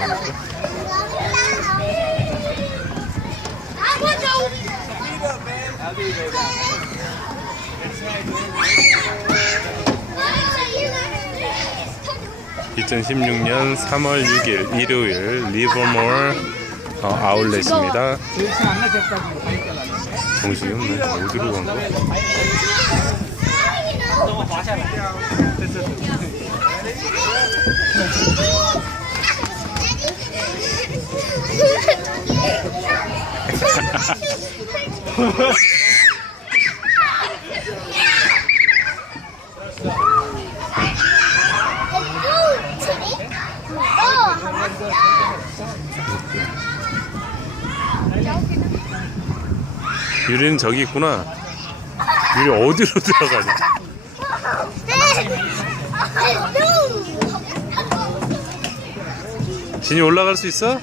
거겠죠? (2016년 3월 6일) 일요일 리버몰 어, 아울렛입니다 정신이 네 어디로 간 거? 유리는 저기 있구나 유리 어디로 들어가냐 진이 올라갈 수 있어?